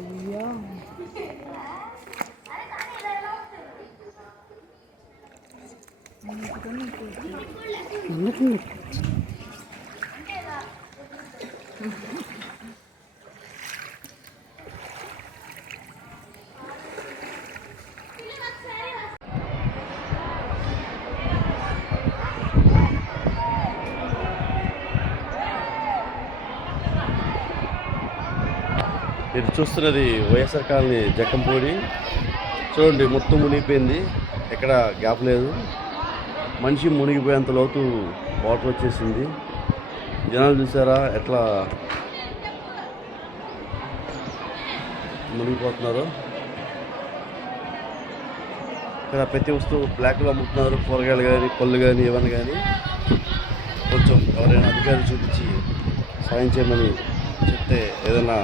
అయ్యా మీరు చూస్తున్నది వైఎస్ఆర్ కాలనీ జక్కంపూడి. చూడండి, మొత్తం మునిగిపోయింది, ఎక్కడ గ్యాప్ లేదు. మనిషి మునిగిపోయేంత లోతు వాటర్ వచ్చేసింది. జనాలు చూసారా ఎట్లా మునిగిపోతున్నారు. ఇక్కడ ప్రతి వస్తువు బ్లాక్లో అమ్ముతున్నారు, కూరగాయలు కానీ పళ్ళు కానీ ఏమన్నా కానీ. కొంచెం ఎవరైనా అధికారులు చూపించి సాయం చేయమని చెప్తే ఏదైనా